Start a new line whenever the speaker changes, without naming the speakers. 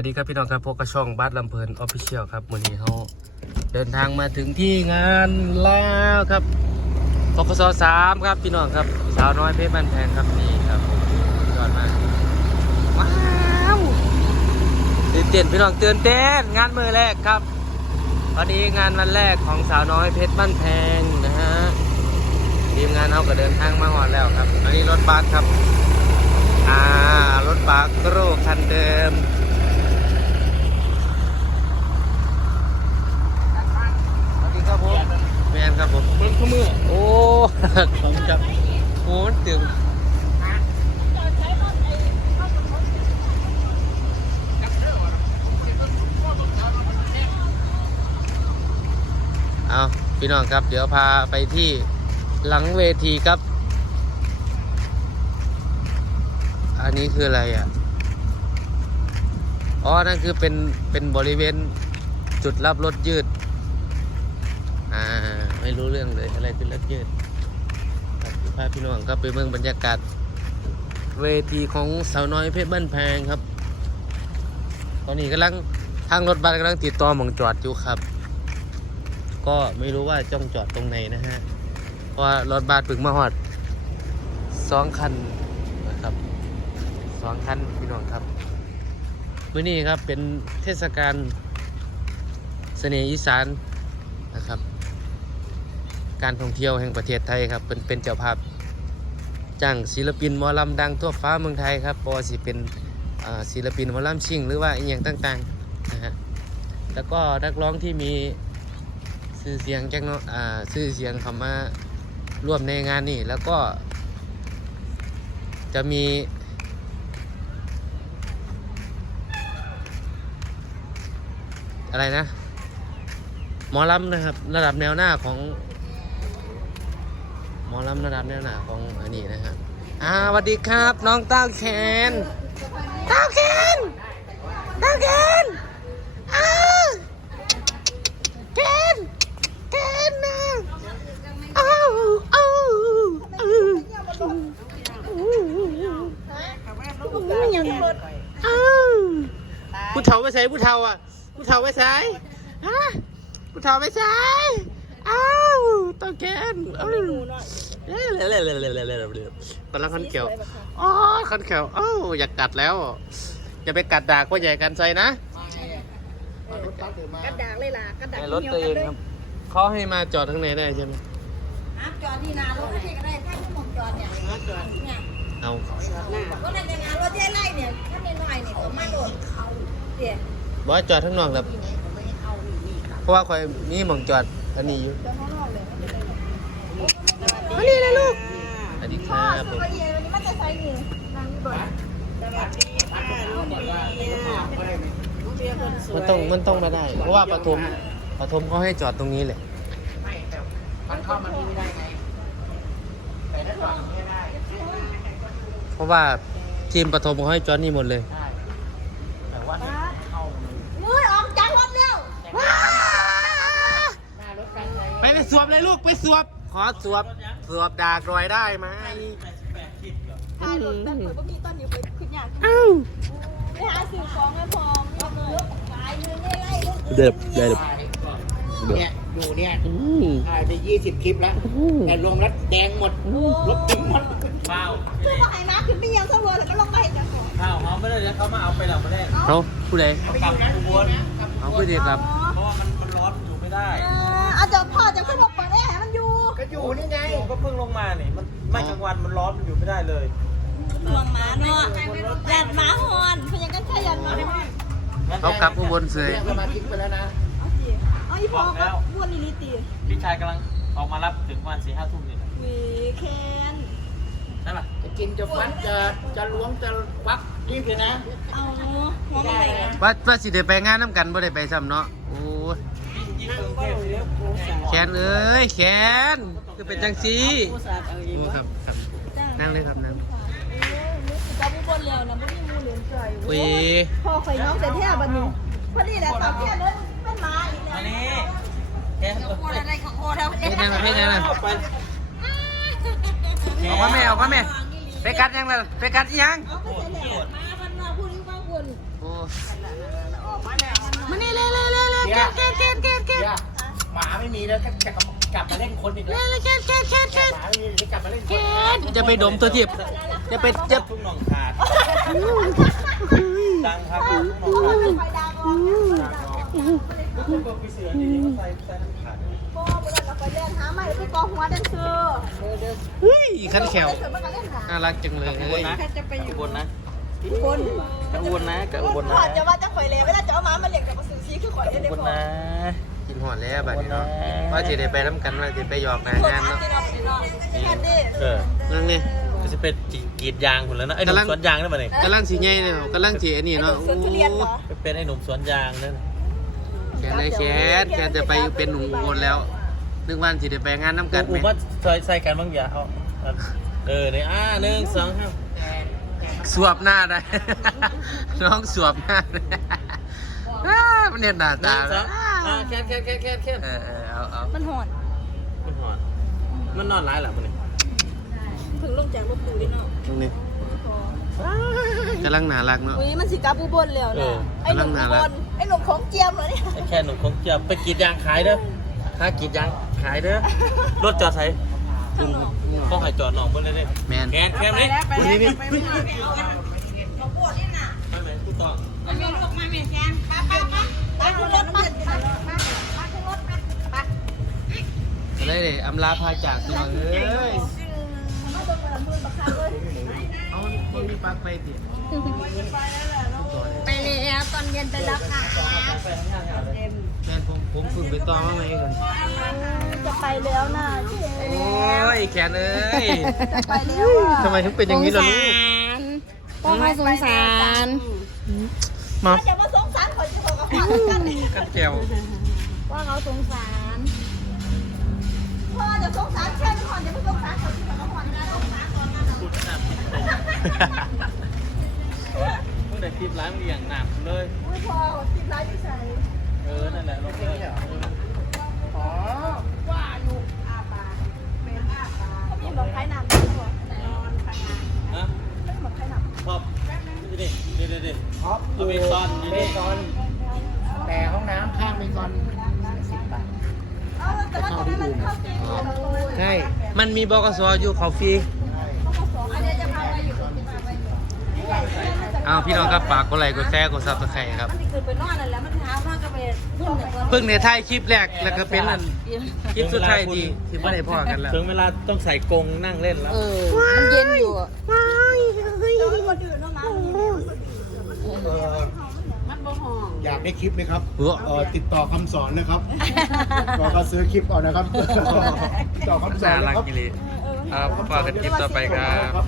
วัสดีครับพี่น้องครับพบกับช่องบ้านลำเพลินออฟฟิเชียลครับวันนี้เขาเดินทางมาถึงที่งานแล้วครับปกสสามครับพี่น้องครับสาวน้อยเพชรบ้านแพงครับนี่ครับยอดมากว้าวตื่นเต้นพี่น้องตื่นเต้นงานมือแรกครับวันนี้งานวันแรกของสาวน้อยเพชรบ้านแพงนะฮะทีมงานเขาก็เดินทางมาหอดแล้วครับอันนี้รถบัสครับอ่ารถบัสโกรคันเดิม สวัสดีครับผมแมนครับผมเพิ่งขมือโอ้ ผมจับโอ้มันตึงเอา พี่น้องครับ เดี๋ยวพาไปที่หลังเวทีครับ อันนี้คืออะไรอะ อ๋อ นั่นคือเป็นเป็นบริเวณจุดรับรถยืด อ่า ไม่รู้เรื่องเลยอะไรคือรถยืดพาพี่น้องครับไปเมืองบรรยากาศ เวทีของสาวน้อยเพชรบ้านแพงครับ ตอนนี้กำลังทางรถบัสกำลังติดต่อหมองจอดอยู่ครับ ก็ไม่รู้ว่าจ้องจอดตรงไหนนะฮะ เพราะว่ารถบัสเพิ่งมาหอดสองคันนะครับสองคันพี่น้องครับมื้อนี้ครับเป็นเทศกาลเสน่ห์อีสานนะครับ การท่องเที่ยวแห่งประเทศไทยครับเป็นเป็นเจ้าภาพจ้างศิลปินหมอลำดังทั่วฟ้าเมืองไทยครับบอสิเป็นศิลปินหมอลำชิงหรือว่าอีกอย่างต่างๆนะฮะแล้วก็นักร้องที่มี ชื่อเสียงจังเนาะอ่าชื่อเสียงเขามาร่วมในงานนี่แล้วก็ จะมี อะไรนะ หมอลำนะครับ ระดับแนวหน้าของ หมอลำระดับแนวหน้าของอันนี้นะครับอ่าสวัสดีครับ น้องเต้าแคนเต้าแคนเต้าแคนอ้าวแคนแคนนะอ้าวอ้าวอ้าวอ้าว ผู้เฒ่าไม่ใช่ผู้เฒ่าอะ ผู้เฒ่าไม่ใช่ฮะผู้เฒ่าไม่ใช่อ้าวเต้าแคนอ้าวเอ้ยเร็วๆๆๆๆๆกำลังคันเขียวอ๋อคันเขียวอ้าวอยากกัดแล้วอย่าไปกัดดากว่าใหญ่กันใจนะ
กระดากเลยล่ะกระดาก
ในรถตัวเองครับเขาให้มาจอดข้างในได้ใช่ไหม
อะจอดที่นารถไม่ใช่ก็ได้ถ้าที่ผมจอดเนี่ยเนี่ย
เอา
รถในงานรถเท่ไล่เนี่ยถ้าในน้อยเนี่ยก็มาโดด เขาเดี๋ยว
บอกว่าจอดข้างนอกครับเพราะว่าคอยมีหมองจอดอันนี้อยู่
จอดข้างนอกเลย
อันนี้นะลูกสวัสดีค
พ่อ
รับผ
ซื้อ
ม
ไปเย็นวันนี้มันจะใส่นี่นางนี่บ่สวัสดีค่ะลูกเมีย
มันต้องมันต้องมาได้ เพราะว่าปฐมปฐมเขาให้จอดตรงนี้แหละ
มันเข้ามาที่ไม่ได้ไงแต่ถ้าจอดไม่ได้
เพราะว่าทีมปฐมเขาให้จอดนี่หมดเลย
ได้แต่ว่าเข้า
มือออกจากรถเร็ว
หน้ารถกัน ไง
ไปไปสวบเลยลูกไปสวบ ขอสวบสวบดากรอยได้ไหม
ถ่ายรถแบบเมื่อกี้ตอนอยู่ไปขึ้นยาก
อ้าว
ไปหาซื้อของให้พร้อมเลยขายมือไม่ไล่รถ
เด็บเด็บ
เนี่ยอยู่เนี่ย
อืม
ถ่ายไปยี่สิบคลิปแล้ว แต่รวมแล้วแดงหมดรถติดหมด
เปล่า
คือว่าไอ้มาขึ้นไปยังสะโพกแล้วก็ลงไปเห็นกันของ
เปล่าเขาไม่ได้เดี๋ยวเขามาเอาไปหลังประเทศ
เขาผู้ใด
เขากลับอุบล
เอาผู้ใดครับ
เพราะว่ามันมันร้อนอยู่ไม่ได้
เอออาจจะพ่อจะขึ้นมาเปิดแอร์ให้มันอยู่
ก็อยู่นี่ไง
ผมก็เพิ่งลงมานี่มันไม่กลางวันมันร้อนมันอยู่ไม่ได้เลย
ลวงหมาเนาะยันหมาหอนเพื่อนกันแค่ยันหมาหอน
เขากลับอุบลเสย
เรียกสมาชิกไปแล้วนะ
เอาสิเอาอีพอก็วนลิลิตี
พี่ชายกำลังออกมารับถึงประมาณสี่ห้าทุ่มนี่แหละ
วีแคน
ใช่ปะ
จะกินจะฟัดจะจะล้วงจะควักรีบเลยนะ
เอาหัวมันไหนนะ
ว่าว่าสิได้ไปงานน้ำกันบ่ได้ไปซ้ำเนาะโอ้ แขนเอ้ยแขนคือเป็นจังสีโอ้ครับครับนั่งเลยครับนั่ง
จะมีบนเร็วนะไม่มีมูเหลืองจ่อย
อุ้ย
พอข่อยน้องเสร็จแท้บันนี้พอดีแหละสาวแค่นั้นเป็นหมาอีกแล้ว
อันนี้แค่
โคตรอะไรของโคตรแล้ว
เฮ็ดยังไงเฮ็ดยังไง
ไป
ออกมาแม่ออกมาแม่ไปกัดยังล่ะไปกัดอีหยัง
เอาไปเสร็จแล้วมาพันมาพูดถึงบาง คน
โอ้แคนแคนแคน
เนี่ยหมาไม่มีแล้วจะกลับมาเล่นคนอีกแล้ว
แคนแคนแคนแคน
หมาไม่มีจะกลับมาเล่นค
แคนนจะไปดมตัวทิพย์จะไปจะ
ทุ่งหนองขาดดังครับทุ่งหนองขาด
ไฟดาวก่อน
ทุกคนบอกพี่เสือนี่เขาใส่ใส่น้ำขาด
พ่อบุญเราไปเล่นหาใหม่ไปกองหัวแดนเซอร์
เฮ้ยคันแขว
เสริมมากันเล่นหา
น่ารักจังเลย
อุบลนะ
จะไปอยู่
อุบลนะ
คน
กะอุบลนะกะอุบล
ข
นะ
อจะว่าจะข่อยเลยไม่ได้จะเอาม้ามาเลี้ยงกับมาซื้อซีคือข่อยได้
อุ
ใน
บล
พ่อ
นะ
กินหอดแล้วบัดนี้เนาะว่าจะได้ไปน้ำกันว่าจะไปหยอกนางงานเนาะ
กันดิ
เออ
นั่งนี่
ก็จะเป็นกรีดยางคนแล้วนะไอ้หนุ่
กำลั
ม
ง
สวนยางนั่นมาเนี่ย
กำลังสีใหญ่เนี่ยกำลังสีอันนี้เนาะ
สวนทุเรียนเหรอ
ไปเป็นไอ้หนุ่มสวนยางนั่น
แขนเลยแขนแขนจะไปเป็นหนุ่มอุบลแล้วนึกว่าสิได้ไปงานน้ำกันไห
อู
ม
ว่าใส่ใส่กันบ้างอย่าเอาเอาเออเนี่ยอ่าหนึ่งสองครับ
สวบหน้าได้ น้องสวบหน้าได้อ้ามันเห็นหน้า
หนึ่
ตาง
สองอ่าแค่แค่แค่แค่แค่
เออเออเอาเอา
มันหอน
มันหอนมันนอนร้ายเหรอมันนี่
ถึงลงจากรถตู้ดิเนาะ
ตรงนี้กำลังน่ารักเนาะ
อุ้ยมันสิกาบูบนแล้วนะไอ้หนุ่มบูบนไอ้หนุ่มของเจียมเหรอเนี่ย
ไอ้แค่หนุ่มคงจะไปกรีดยางขายเด้อถ้ากรีดยางขายเด้อรถจอดใส่ต้อง ให้จอดหนองเพิ่นเลยเด้
แมน
แกนแคมนี่
วันนี้พี่
ไม่เหมือนกูต่อ
ไปขึ้นรถไปไปขึ้นรถไป
จะได้เลยอำลาพาจากพี่น้องเอ้ยเอาคนมีปลักไปติ
ไปแล้วตอนเย็นไปแล้วค่ะ
แมน ผมผมฝึกไปต่อมาไหมก่อน
จะไปแล้วนะ
โอ้ยแขนเอ้ย
จะไปแล้วอะ
ทำไมถึงเป็นอย่างนี้ล่ะลูก
ต้องให้สงสาร
มา
ถ้าจะมาสงสารคนจะบอกกับพ่อกัน
กันแก้ว
ว่าเขาสงสาร
พ่อจะสงสารเช่นพ่อจะไม่สงสารคนที่มาพ่อจะสงสารก่อนนะ
เมื่อไหร่คลิปร้านมึงอย่างหนักเลย
อุ้ยพ่อกินไรที่ใส่
เออ นั่นแหละลงเลย
อ๋อว่าอยู่อาปาเป็นอาปาเขามีบอกใครนำด้วยพ่อนอนข้างใน
ฮะ
ไม่บอกใครนำ
พอบนี่ดิดิดิดิ
ท็อป
เอาเบซอนนี่
เบ
ดิ
ซอน แต่ห้องน้ำข้างเบซอนสิบบาท
เออแต่ว่าตรงนั้นมันเข้าจริงเหรอ
ใช่มันมีบกสอยู่เขาฟรี
อันนี้จะพาไปอยู่ที่พาไปอยู่
อ้าวพี่น้องครับฝากกดไลค์กดแชร์กดซับสไครต์ครับ
มันเกิดไปนอนนั่นแหล้วมันท้ามากก็ไปพุ่น เนี่ย
เพิ่งในท้ายคลิปแรกแล้วก็เป็นอันคลิปสุดท้ายที่ที่ไม่ได้พอกันแล้ว
ถึงเวลาต้องใส่กรงนั่งเล่นแล้ว
เออมันเย็นอยู่อะ
แล้วมันคนอื่นเนาะนะ
มันบ่ห้อง
อยากได้คลิปไหมครับ
หัว
เอ่อติดต่อคำสอนนะครับก็ก็ซื้อคลิปเอานะครับติดต่อคำสอ
น่าน
นะ
รัก
ครับ
กิเลครับฝากกันคลิปต่อไปครับ